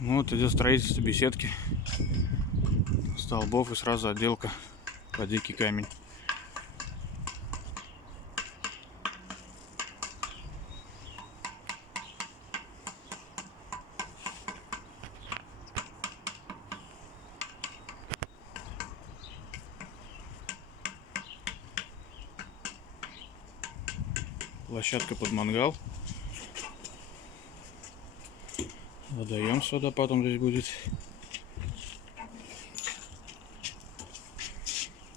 Вот идет строительство беседки, столбов и сразу отделка под дикий камень. Площадка под мангал. Водоем с водопадом здесь будет.